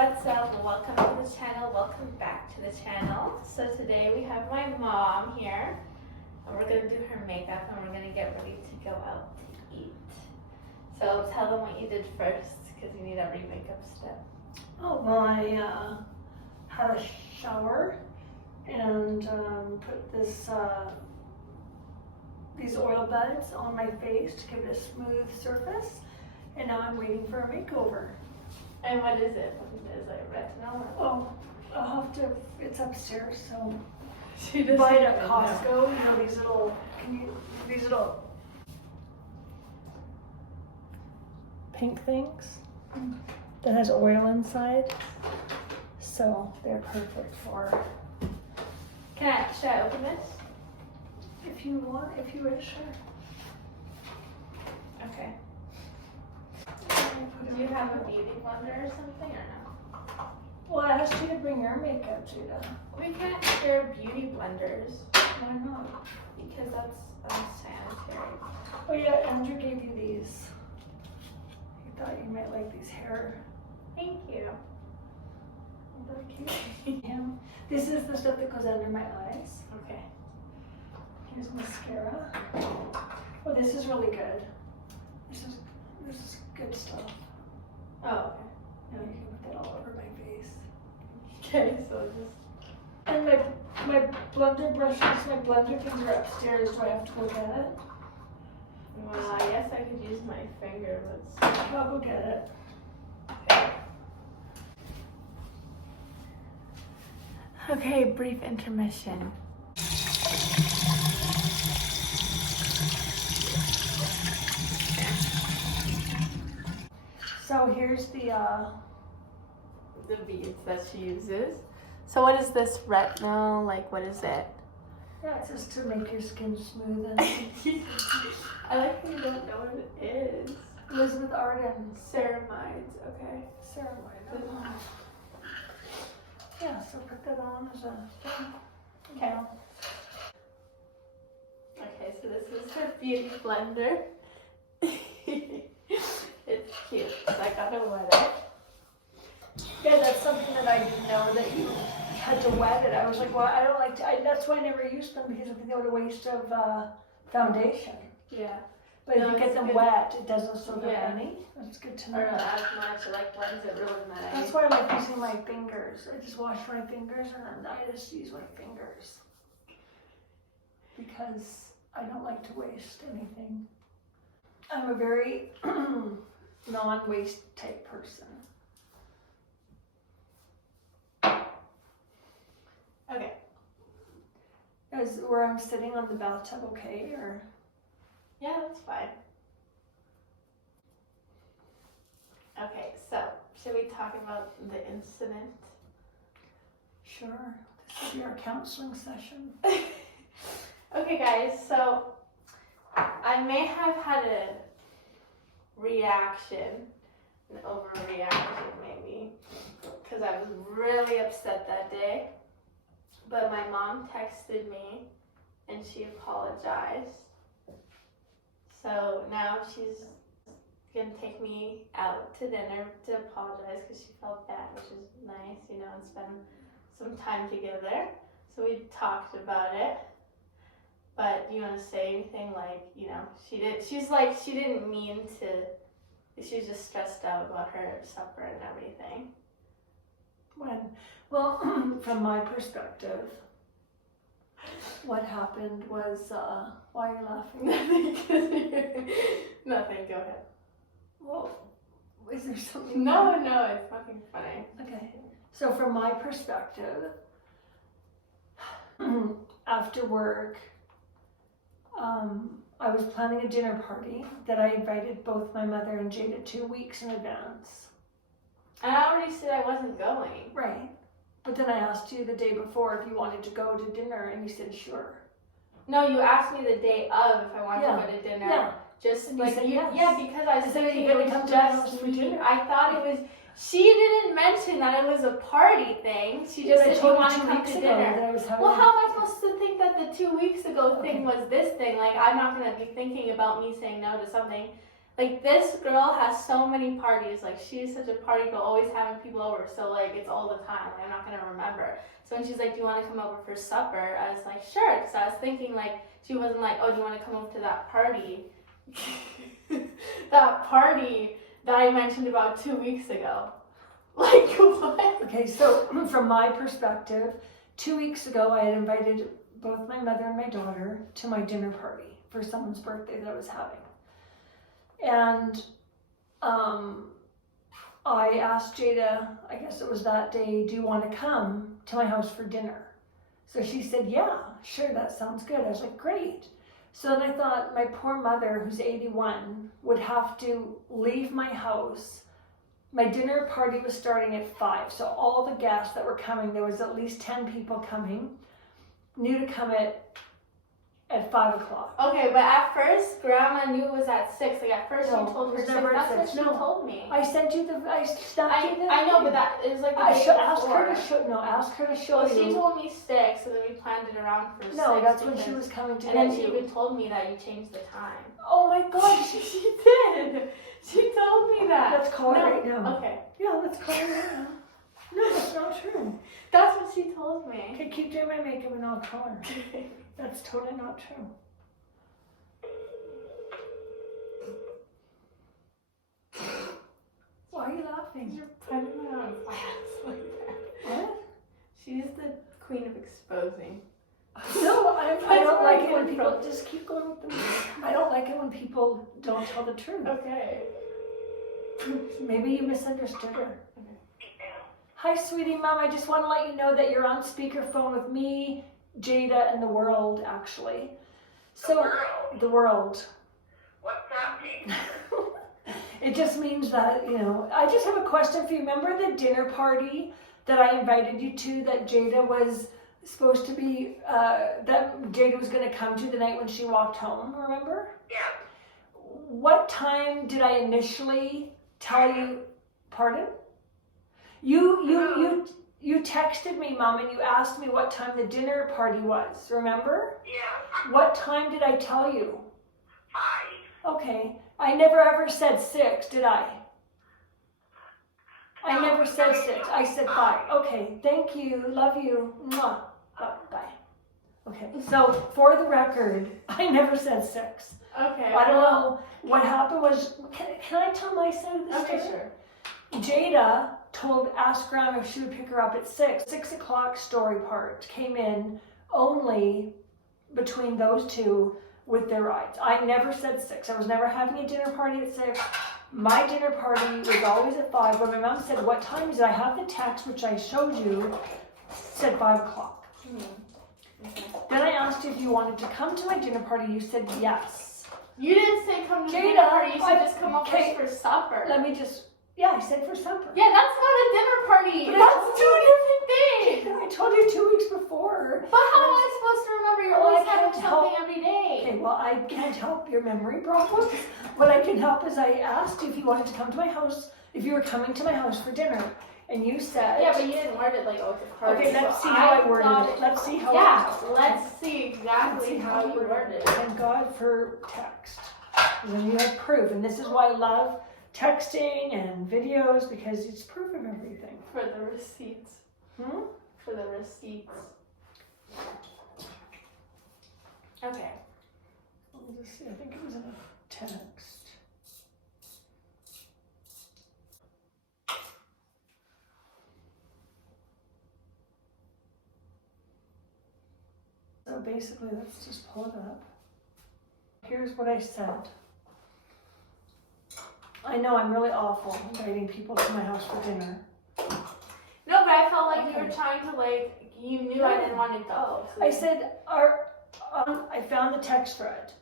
what's up? Welcome to the channel. Welcome back to the channel. So today we have my mom here, and we're gonna do her makeup, and we're gonna get ready to go out to eat. So tell them what you did first, because you need every makeup step. Oh, well, I had a shower and put these oil buds on my face to give it a smooth surface, and now I'm waiting for a makeover. And what is it? What is it, retinol? Oh, I'll have to, it's upstairs, so She doesn't buy it at even Costco, know. you know, these little pink things that has oil inside, so they're perfect for, Should I open this? if you want, if you wish, sure. Okay. Do you have a beauty blender or something, or no? Well, I asked you to bring your makeup, Judah. We can't share beauty blenders Why not? because that's unsanitary. Oh yeah, Andrew gave you these. He thought you might like these hair. Thank you. They're cute. Yeah. This is the stuff that goes under my eyes. Okay. Here's mascara. Oh, this is really good. This is good stuff. Oh, okay. Now you can put that all over my face. Okay, so just. And my blender brushes, my blender things are upstairs. Do I have to go get it? Well, I guess I could use my finger, but. I'll go get it. Okay, brief intermission. So here's the beads that she uses. So what is this retinol? Like, what is it? yeah, it's just to make your skin smooth and I like that you don't know what it is. Elizabeth Arden Ceramides, okay. ceremony. Yeah, so put that on as a thing. Okay. Okay, so this is her beauty blender. It's cute. I gotta wet it. Yeah, that's something that I didn't know that you had to wet it. I was like, well, I don't like to, that's why I never used them, because I think they were a waste of foundation. Yeah. But if No, you get it's them good. Wet, it doesn't soak up Yeah. any. That's good to Or know. not as much, I like blends it really nice. That's why I like using my fingers. I just wash my fingers and then I just use my fingers. Because I don't like to waste anything. I'm a very non-waste type person. Okay. Is where I'm sitting on the bathtub okay, or? Yeah, that's fine. Okay, so should we talk about the incident? Sure. This will be our counseling session. Okay, guys, so I may have had a reaction, an overreaction maybe, because I was really upset that day. But my mom texted me and she apologized. So now she's gonna take me out to dinner to apologize because she felt bad, which is nice, you know, and spend some time together. So we talked about it. But do you want to say anything, like, you know, she didn't mean to, she was just stressed out about her supper and everything. Well, from my perspective, what happened was, why are you laughing? Nothing, go ahead. Well, is there something? No, it's nothing funny. Okay, so from my perspective, after work, I was planning a dinner party that I invited both my mother and Jada 2 weeks in advance. And I already said I wasn't going. Right. But then I asked you the day before if you wanted to go to dinner, and you said sure. No, you asked me the day of if I wanted to go to dinner. Yeah. Just And like you said yes. yeah, because I was said, thinking "Are you it gonna was come to my house just for me. dinner?" I thought it was. She didn't mention that it was a party thing. She just said she told you wanted to 2 come weeks to ago dinner. that I was having. Well, how am I supposed to think that the 2 weeks ago thing Okay. was this thing? Like, I'm not gonna be thinking about me saying no to something. Like, this girl has so many parties. Like, she's such a party girl, always having people over. So, like, it's all the time. Like, I'm not going to remember. So when she's like, do you want to come over for supper? I was like, sure. Because I was thinking, like, she wasn't like, oh, do you want to come over to that party? That party that I mentioned about 2 weeks ago. Like, what? Okay, so from my perspective, 2 weeks ago I had invited both my mother and my daughter to my dinner party for someone's birthday that I was having. And I asked Jada, I guess it was that day, do you want to come to my house for dinner? So she said, yeah, sure, that sounds good. I was like, great. So then I thought my poor mother, who's 81, would have to leave my house. My dinner party was starting at 5, so all the guests that were coming, there was at least 10 people coming, knew to come at 5 o'clock. Okay, but at first, Grandma knew it was at 6. Like, at first, No, she told it her was 6. never at That's 6. what she No. told me. I sent you the, I snapped you the. I know, but that is like the I day should ask her before. to show, no, ask her to show Well, you. she told me 6, and then we planned it around for 6. No, that's when she because- was coming to And then get she you. even told me that you changed the time. Oh my God, She did. She told me that. let's call her No. right now. Okay. Yeah, let's call her right now. No, that's not true. That's what she told me. Okay, keep doing my makeup and I'll call her. That's totally not true. Why are you laughing? You're putting her on blast like that. What? She's the queen of exposing. No, I don't like it when That's people right. just keep going with them. I don't like it when people don't tell the truth. Okay. Maybe you misunderstood her. Hi, sweetie mom. I just want to let you know that you're on speakerphone with me, Jada, and the world, actually. So, the world. What's happening? It just means that, you know, I just have a question for you. Remember the dinner party that I invited you to that Jada was supposed to be, that Jada was going to come to the night when she walked home, remember? Yeah. What time did I initially tell you, pardon? You texted me, Mom, and you asked me what time the dinner party was, remember? Yeah. What time did I tell you? 5. Okay, I never ever said 6, did I? I No, never said no, 6, no. I said 5. Okay, thank you, love you, mwah. Bye. Okay, so for the record, I never said 6. Okay. I don't know, what happened was, can I tell my side of the Okay, story? sure. Jada asked Grandma if she would pick her up at 6. 6 o'clock story part came in only between those two with their rides. I never said 6. I was never having a dinner party at 6. My dinner party was always at 5. When my mom said, what time is it? I have the text, which I showed you, said 5 o'clock. Okay. Then I asked you if you wanted to come to my dinner party. You said yes. You didn't say come to the Jada, dinner party. You said I- just come over okay, for supper. Let me just, yeah, I said for supper. Yeah, that's not a dinner party. But I That's told 2 you- different things. I told you 2 weeks before. But how am I supposed to remember? You're Oh, I always having can't something help- every day. Okay, well, I can't help your memory problems. What I can help is I asked you if you wanted to come to my house, if you were coming to my house for dinner. And you said... Yeah, but you didn't word it like, oh, it's a party. Okay, let's so see how I worded thought it. Let's see how Yeah, I... let's see exactly how you worded it. Thank God for text. And then you have proof. And this is why I love texting and videos, because it's proof of everything. For the receipts. Hmm? For the receipts. Okay. Let me just see. I think it was in a text. So basically, let's just pull it up. Here's what I said. I know I'm really awful inviting people to my house for dinner. No, but I felt like you Okay. were trying to you knew I didn't want to go. So I said, I found the text thread.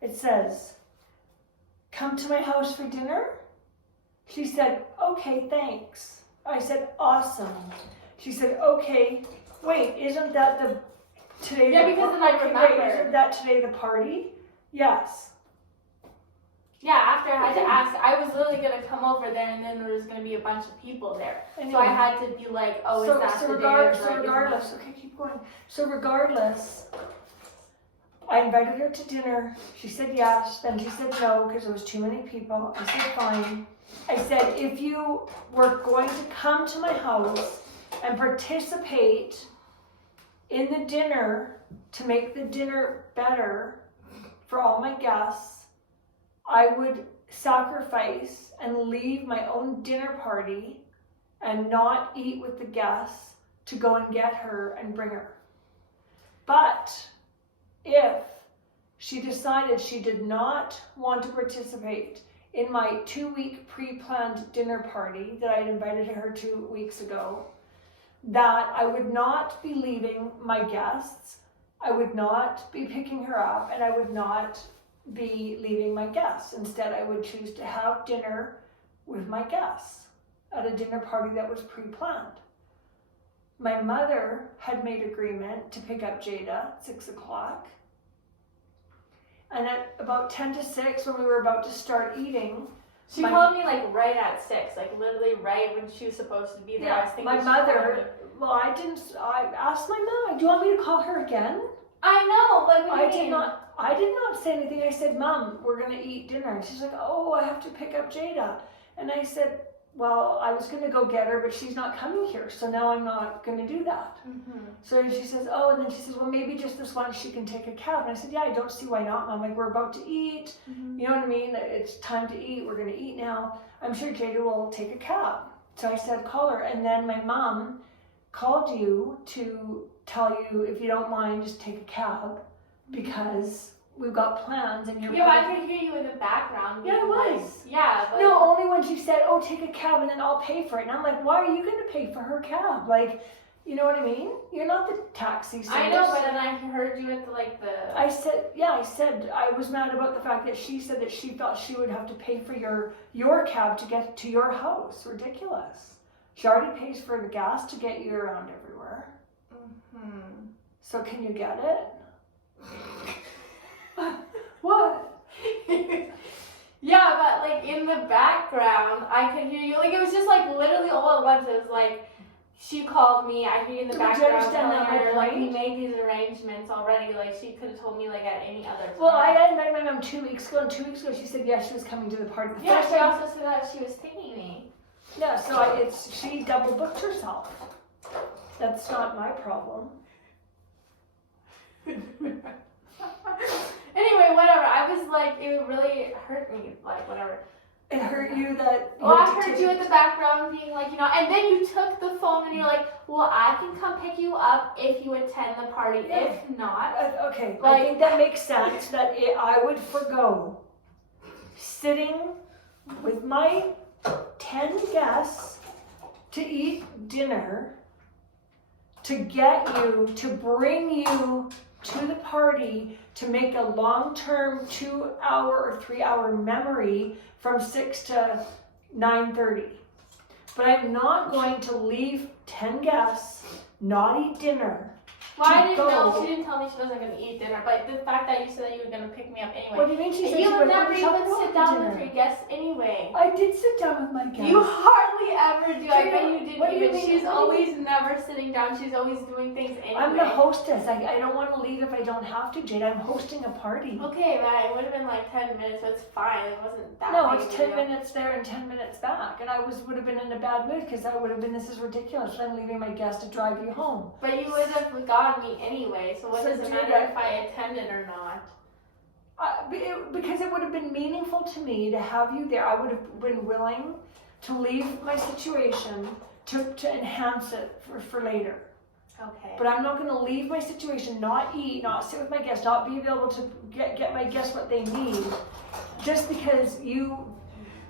It says, come to my house for dinner? She said, okay, thanks. I said, awesome. She said, okay, wait, isn't that today? Yeah, because then I okay, remembered. wait, isn't that today the party? Yes. yeah, after I had to Okay. ask, I was literally going to come over there and then there was going to be a bunch of people there. Anyway. So I had to be like, oh, is that the day? Regardless, okay, keep going. So regardless, I invited her to dinner. She said yes. Then she said no because there was too many people. I said fine. I said, if you were going to come to my house and participate in the dinner to make the dinner better for all my guests, I would sacrifice and leave my own dinner party and not eat with the guests to go and get her and bring her. But if she decided she did not want to participate in my 2-week pre-planned dinner party that I had invited her 2 weeks ago, that I would not be leaving my guests, I would not be picking her up, and I would not be leaving my guests. Instead, I would choose to have dinner with my guests at a dinner party that was pre-planned. My mother had made agreement to pick up Jada at 6 o'clock. And at about 10 to 6, when we were about to start eating, She called me like right at 6, like literally right when she was supposed to be there. I was thinking my mother, I asked my mom, do you want me to call her again? I know, like what do you mean? I did not say anything. I said, Mom, we're going to eat dinner. And she's like, oh, I have to pick up Jada. And I said, well, I was going to go get her, but she's not coming here. So now I'm not going to do that. Mm-hmm. So she says, oh, and then she says, well, maybe just this once she can take a cab. And I said, yeah, I don't see why not, Mom. Like, we're about to eat. Mm-hmm. You know what I mean? It's time to eat. We're going to eat now. I'm sure Jada will take a cab. So I said, call her. And then my mom called you to tell you, if you don't mind, just take a cab because we've got plans and you're... Yeah, I could hear you in the background. Yeah, it was. Like, yeah. But... No, only when she said, oh, take a cab and then I'll pay for it. And I'm like, why are you going to pay for her cab? Like, you know what I mean? You're not the taxi service. I know, but then I heard you at the... I said I was mad about the fact that she said that she thought she would have to pay for your cab to get to your house. Ridiculous. She already pays for the gas to get you around everywhere. Mm-hmm. So can you get it? What? Yeah, but like in the background, I could hear you. Like it was just like literally all at once. It was like she called me. I hear you in the background. Did you understand that my like we point? made these arrangements already. Like she could have told me like at any other time. Well, I invited my mom 2 weeks ago, and 2 weeks ago she said yes, she was coming to the party. Yeah, she also said that she was taking me. Yeah, so she double booked herself. That's not my problem. Anyway, whatever. I was like, it really hurt me. Like, whatever. It hurt you that... Well, I heard you in the background being like, you know, and then you took the phone and you're like, well, I can come pick you up if you attend the party. Yeah. If not... Okay, like, I think that makes sense that I would forgo sitting with my 10 guests to eat dinner to get you, to bring you to the party to make a long-term 2-hour or 3-hour memory from 6 to 9:30. But I'm not going to leave 10 guests, not eat dinner. Well, I didn't know. She didn't tell me she wasn't going to eat dinner, but the fact that you said that you were going to pick me up anyway. What do you mean she said you she would wasn't never going even to sit down with your guests anyway. I did sit down with my guests. You hardly ever do. I bet you didn't What do you even. mean? She's always never sitting down. She's always doing things anyway. I'm the hostess. I don't want to leave if I don't have to, Jade. I'm hosting a party. Okay, but it would have been like 10 minutes, so it's fine. It wasn't that No, big it's of a 10 deal. minutes there and 10 minutes back. And I would have been in a bad mood because I would have been, this is ridiculous. I'm leaving my guest to drive you home. But you would have gotten me anyway, so what So does it do matter that. if I attended or not? Because it would have been meaningful to me to have you there. I would have been willing to leave my situation to enhance it for later. Okay. But I'm not going to leave my situation, not eat, not sit with my guests, not be able to get my guests what they need, just because you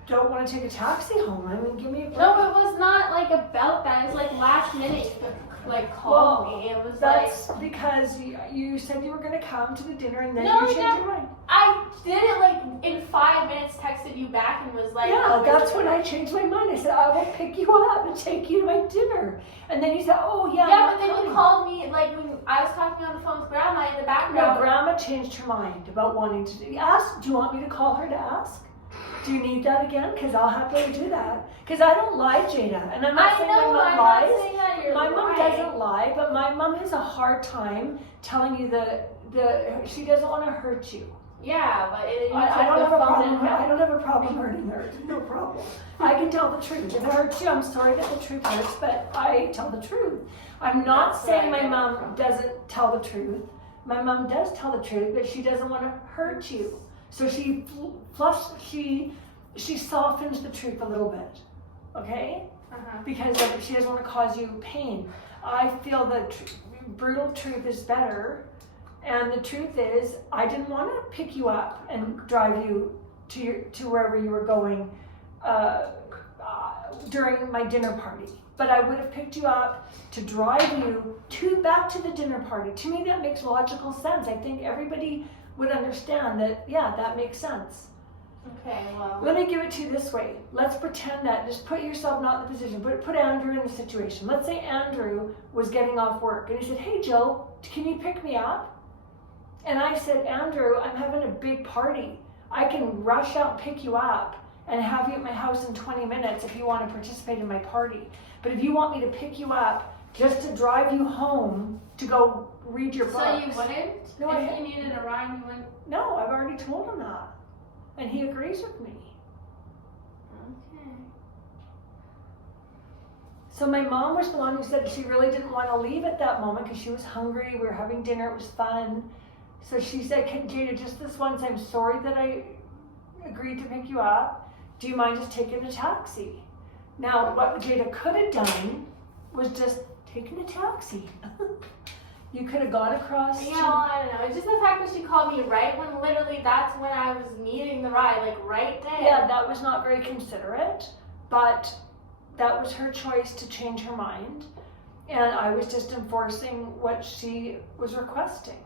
don't want to take a taxi home. I mean, give me a break. No, it was not like about that. It was like last minute you could like call me. It was That's because you said you were going to come to the dinner and then No, you changed no. your mind. I did it like in 5 minutes, texted you back and was like, Yeah, that's when I changed my mind. I said, I will pick you up and take you to my dinner. And then you said, oh, yeah. Yeah, I'm but then coming. you called me like when I was talking on the phone with Grandma in the No, background. Grandma changed her mind about wanting to do. Ask, do you want me to call her to ask? Do you need that again? Because I'll happily do that. Because I don't lie, Jada. And I'm not saying my mom I'm lies. not saying that you're My mom lying. doesn't lie. lie, but my mom has a hard time telling you she doesn't want to hurt you. Yeah, but I don't have a problem. I don't have a problem hurting her. No problem. I can tell the truth. If it hurts you, I'm sorry that the truth hurts, but I tell the truth. I'm not saying my mom doesn't tell the truth. My mom does tell the truth, but she doesn't want to hurt you. So she softens the truth a little bit, okay? Because she doesn't want to cause you pain. I feel the brutal truth is better. And the truth is, I didn't want to pick you up and drive you to wherever you were going during my dinner party. But I would have picked you up to drive you back to the dinner party. To me, that makes logical sense. I think everybody would understand that, yeah, that makes sense. Okay, well. Let me give it to you this way. Let's pretend that, just put yourself not in the position, but put Andrew in the situation. Let's say Andrew was getting off work and he said, hey, Jill, can you pick me up? And I said, Andrew, I'm having a big party. I can rush out and pick you up and have you at my house in 20 minutes if you want to participate in my party. But if you want me to pick you up just to drive you home to go read your books. So you wouldn't? No, if you needed a ride, you wouldn't? No, I've already told him that. And he agrees with me. Okay. So my mom was the one who said she really didn't want to leave at that moment because she was hungry. We were having dinner. It was fun. So she said, Jada, just this once, I'm sorry that I agreed to pick you up. Do you mind just taking a taxi? Now, what Jada could have done was just taken a taxi. You could have gone across. Yeah, well, I don't know. It's just the fact that she called me right when literally that's when I was needing the ride, like right there. Yeah, that was not very considerate, but that was her choice to change her mind. And I was just enforcing what she was requesting.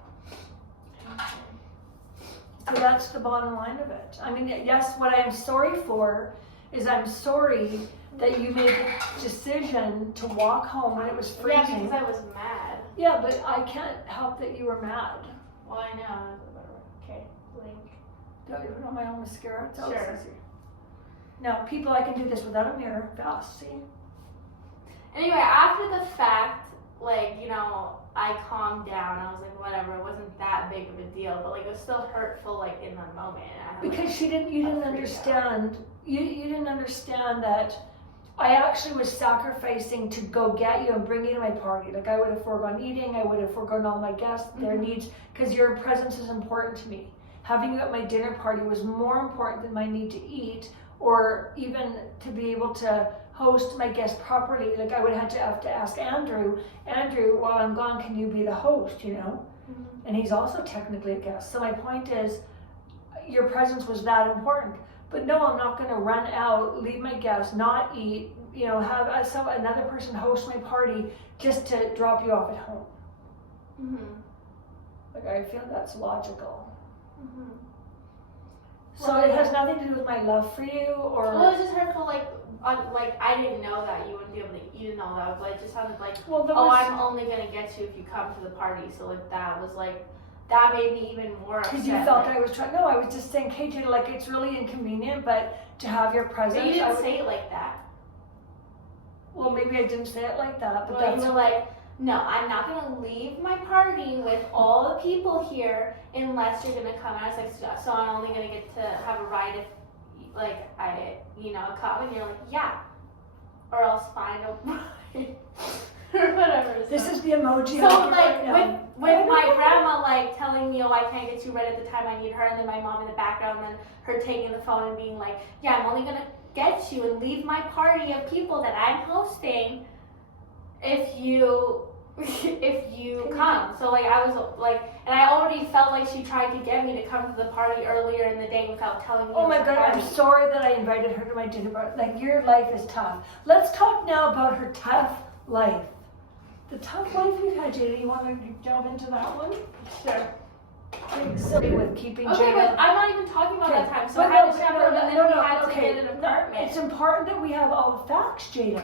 So that's the bottom line of it. I mean, yes, what I'm sorry for is I'm sorry that you made the decision to walk home when it was freezing. Yeah, because I was mad. Yeah, but I can't help that you were mad. Well, I know. Okay, blink. Do I put on my own mascara? It's Sure. easy. Now, people, I can do this without a mirror. Fast, see? Anyway, after the fact, like, you know, I calmed down. I was like, whatever, it wasn't that big of a deal, but like it was still hurtful, like in the moment. Because you didn't understand. You didn't understand that I actually was sacrificing to go get you and bring you to my party. Like I would have foregone eating. I would have foregone all my guests, their needs, because your presence is important to me. Having you at my dinner party was more important than my need to eat, or even to be able to host my guests properly. Like I would have to ask Andrew, while I'm gone, can you be the host, you know? And he's also technically a guest. So my point is, your presence was that important. But no, I'm not gonna run out, leave my guests, not eat, you know, have another person host my party just to drop you off at home. Like I feel that's logical. So it has nothing to do with my love for you, or. Well, it was just hurtful, like I didn't know that you wouldn't be able to eat and all that, but it just sounded like, I'm only gonna get you if you come to the party. So like that was like, that made me even more upset. Because you felt I was trying. No, I was just saying, KJ, like it's really inconvenient, but to have your presence. But you didn't say it like that. Well, maybe I didn't say it like that, but well, you were like, no, I'm not gonna leave my party with all the people here unless you're gonna come. And I was like, so I'm only gonna get to have a ride if, like, I, you know, come. And you're like, yeah, or else find a ride. Or whatever. This is the emoji. So like with my grandma like telling me, I can't get you right at the time I need her, and then my mom in the background, and then her taking the phone and being like, yeah, I'm only gonna get you and leave my party of people that I'm hosting if you come. So like I was like, and I already felt like she tried to get me to come to the party earlier in the day without telling me. Oh my God, I'm sorry that I invited her to my dinner party. Like your life is tough. Let's talk now about her tough life. The tough life you've had, Jada. You want to delve into that one? Sure. Silly with keeping Okay, Jada. but I'm not even talking about that time. So But I had to chaperone, and then we had to okay. get an apartment. It's important that we have all the facts, Jada.